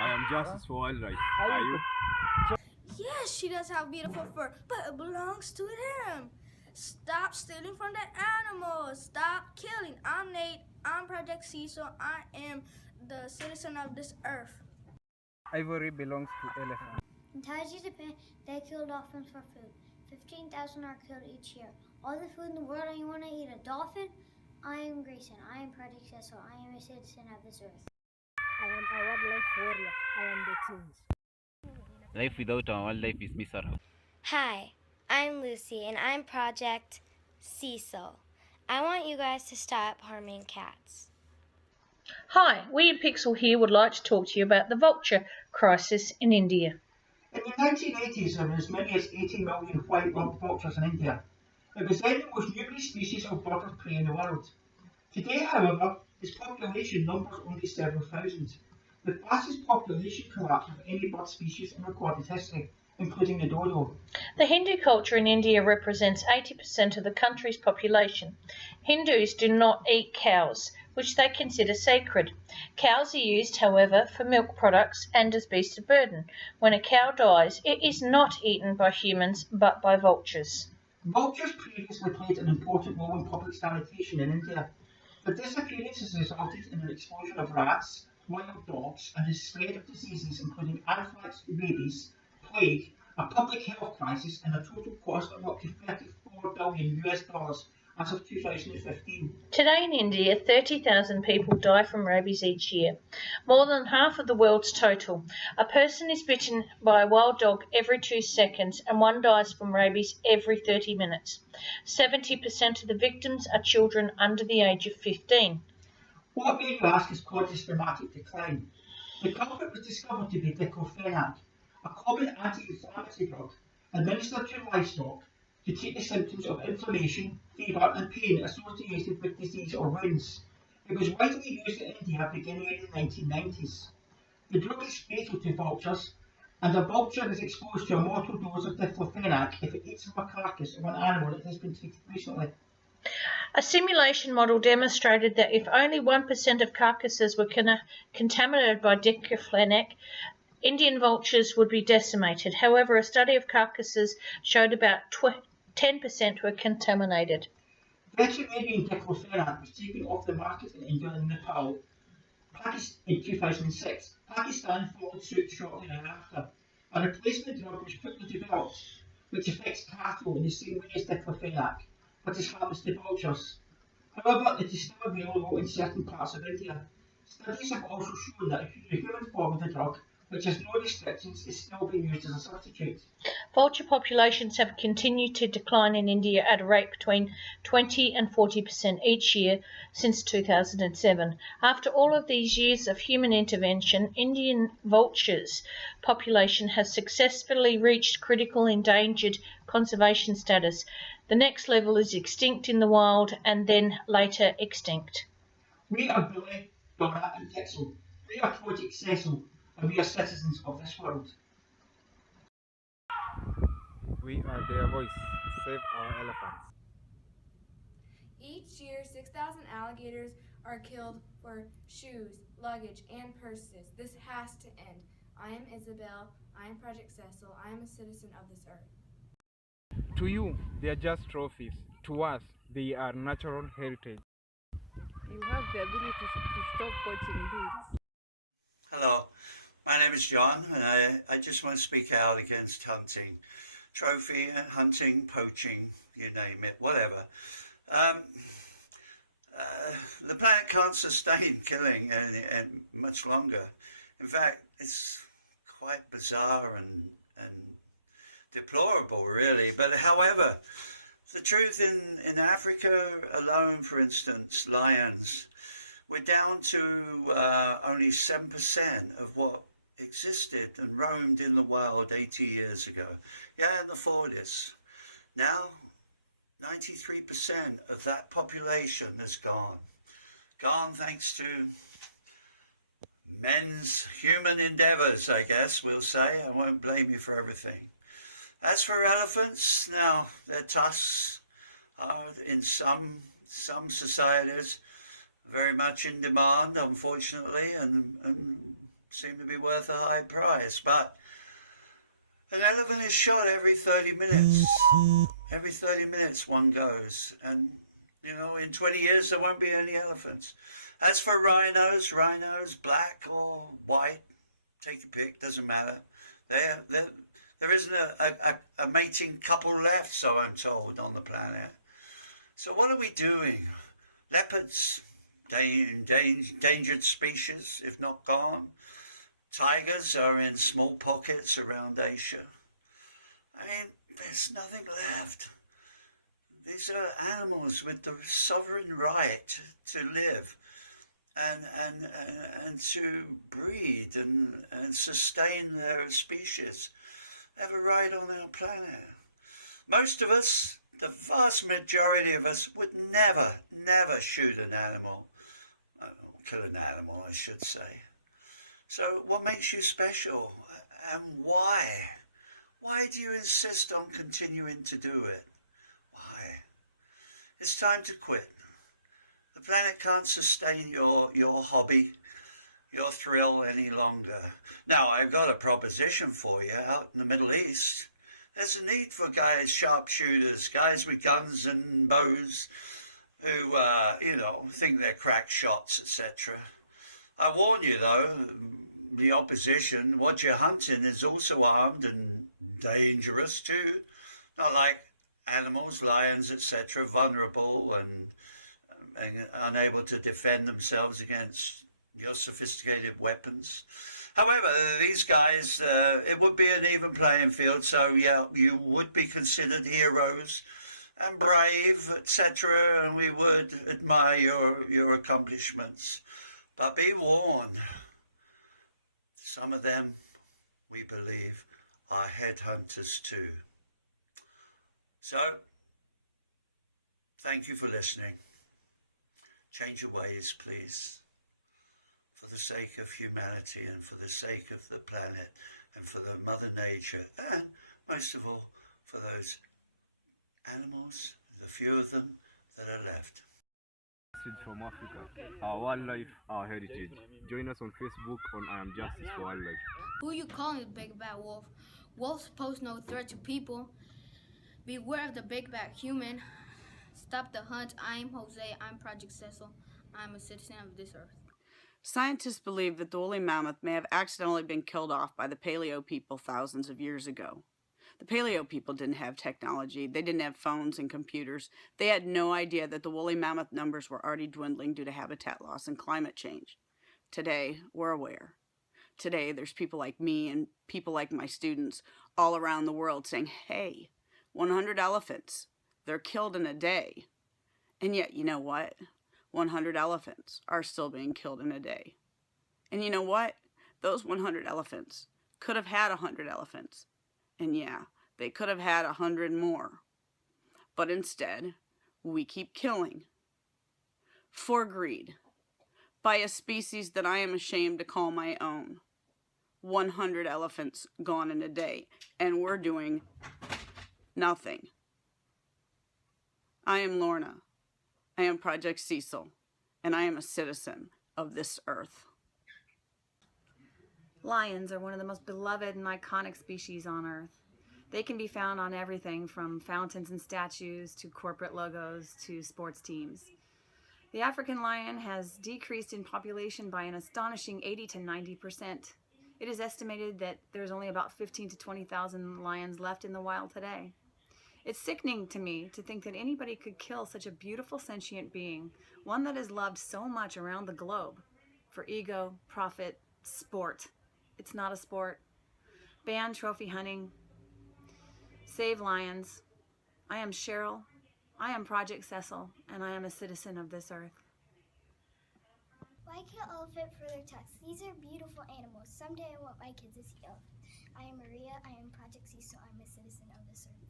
I am just wildlife. Are you? Yes, she does have beautiful fur, but it belongs to him. Stop stealing from the animals. Stop killing. I'm Nate. I'm Project CECIL. I am the citizen of this earth. Ivory belongs to elephants. In Taiji, Japan, they kill dolphins for food. 15,000 are killed each year. All the food in the world, and you want to eat a dolphin? I am Grayson. I am Project CECIL. I am a citizen of this earth. I am a wildlife warrior. I am the teens. Life without a wildlife is miserable. Hi, I'm Lucy and I'm Project CECIL. I want you guys to stop harming cats. Hi, Weird Pixel here would like to talk to you about the vulture crisis in India. In the 1980s, there were as many as 80 million white-rumped vultures in India. It was then the most numerous species of bird of prey in the world. Today, however, its population numbers only several thousand, the fastest population collapse of any bird species in recorded history, including the dodo. The Hindu culture in India represents 80% of the country's population. Hindus do not eat cows, which they consider sacred. Cows are used, however, for milk products and as beasts of burden. When a cow dies, it is not eaten by humans, but by vultures. Vultures previously played an important role in public sanitation in India. The disappearance has resulted in an explosion of rats, wild dogs, and the spread of diseases including anthrax, rabies, plague, a public health crisis, and a total cost of up to $34 billion as of 2015. Today in India, 30,000 people die from rabies each year, more than half of the world's total. A person is bitten by a wild dog every 2 seconds and one dies from rabies every 30 minutes. 70% of the victims are children under the age of 15. What may you ask has caused this dramatic decline? The culprit was discovered to be diclofenac, a common anti-inflammatory drug administered to livestock to treat the symptoms of inflammation, fever and pain associated with disease or wounds. It was widely used in India beginning in the 1990s. The drug is fatal to vultures, and a vulture is exposed to a mortal dose of diclofenac if it eats from a carcass of an animal that has been treated recently. A simulation model demonstrated that if only 1% of carcasses were contaminated by diclofenac, Indian vultures would be decimated. However, a study of carcasses showed about 10% were contaminated. Veterinarian diclofenac was taken off the market in India and Nepal in 2006. Pakistan followed suit shortly thereafter. A replacement drug was quickly developed, which affects cattle in the same way as diclofenac, but is harmless to vultures. However, it is still available in certain parts of India. Studies have also shown that the human form of the drug, which has no restrictions, is still being used as a substitute. Vulture populations have continued to decline in India at a rate between 20 and 40% each year since 2007. After all of these years of human intervention, Indian vultures population has successfully reached critical endangered conservation status. The next level is extinct in the wild and then later extinct. We are Billy, Dora and Pixel. We are Project CECIL, and we are citizens of this world. We are their voice. Save our elephants. Each year, 6,000 alligators are killed for shoes, luggage, and purses. This has to end. I am Isabel. I am Project CECIL. I am a citizen of this earth. To you, they are just trophies. To us, they are natural heritage. You have the ability to stop poaching bees. Hello, my name is John, and I just want to speak out against hunting. Trophy, hunting, poaching, you name it, whatever. The planet can't sustain killing and much longer. In fact, it's quite bizarre and deplorable, really. But however, the truth in Africa alone, for instance, lions, we're down to only 7% of what existed and roamed in the world 80 years ago. Yeah, in the 40s. Now, 93% of that population has gone. Gone thanks to men's human endeavours, I guess we'll say. I won't blame you for everything. As for elephants, now their tusks are in some societies very much in demand, unfortunately, and seem to be worth a high price. But an elephant is shot every 30 minutes. Every 30 minutes one goes. And, you know, in 20 years there won't be any elephants. As for rhinos, black or white, take your pick, doesn't matter. There isn't a mating couple left, so I'm told, on the planet. So what are we doing? Leopards, endangered species, if not gone. Tigers are in small pockets around Asia. I mean, there's nothing left. These are animals with the sovereign right to live and to breed and sustain their species. They have a right on our planet. Most of us, the vast majority of us, would never shoot an animal. Kill an animal, I should say. So what makes you special, and why? Why do you insist on continuing to do it? Why? It's time to quit. The planet can't sustain your hobby, your thrill any longer. Now, I've got a proposition for you. Out in the Middle East, there's a need for guys, sharpshooters, guys with guns and bows who, think they're crack shots, etc. I warn you, though, the opposition, what you're hunting is also armed and dangerous too. Not like animals, lions, etc., vulnerable and unable to defend themselves against your sophisticated weapons. However, these guys, it would be an even playing field, so yeah, you would be considered heroes and brave, etc., and we would admire your accomplishments. But be warned, some of them, we believe, are headhunters too. So, thank you for listening. Change your ways, please, for the sake of humanity and for the sake of the planet and for the Mother Nature and, most of all, for those animals, the few of them that are left. Message from Africa, our wildlife, our heritage. Join us on Facebook on I Am Justice for Wildlife. Who you calling the big bad wolf? Wolves pose no threat to people. Beware of the big bad human. Stop the hunt. I'm Jose. I'm Project CECIL. I'm a citizen of this earth. Scientists believe that the woolly mammoth may have accidentally been killed off by the paleo people thousands of years ago. The paleo people didn't have technology. They didn't have phones and computers. They had no idea that the woolly mammoth numbers were already dwindling due to habitat loss and climate change. Today, we're aware. Today, there's people like me and people like my students all around the world saying, hey, 100 elephants, they're killed in a day. And yet, you know what? 100 elephants are still being killed in a day. And you know what? Those 100 elephants could have had 100 elephants. And yeah, they could have had 100 more. But instead, we keep killing. For greed. By a species that I am ashamed to call my own. 100 elephants gone in a day. And we're doing nothing. I am Lorna. I am Project CECIL. And I am a citizen of this earth. Lions are one of the most beloved and iconic species on Earth. They can be found on everything from fountains and statues to corporate logos to sports teams. The African lion has decreased in population by an astonishing 80 to 90%. It is estimated that there's only about 15 to 20,000 lions left in the wild today. It's sickening to me to think that anybody could kill such a beautiful sentient being, one that is loved so much around the globe, for ego, profit, sport. It's not a sport. Ban trophy hunting. Save lions. I am Cheryl. I am Project CECIL, and I am a citizen of this earth. Why kill elephant for their tusks? These are beautiful animals. Someday I want my kids to see elephants. I am Maria. I am Project CECIL. I'm a citizen of this earth.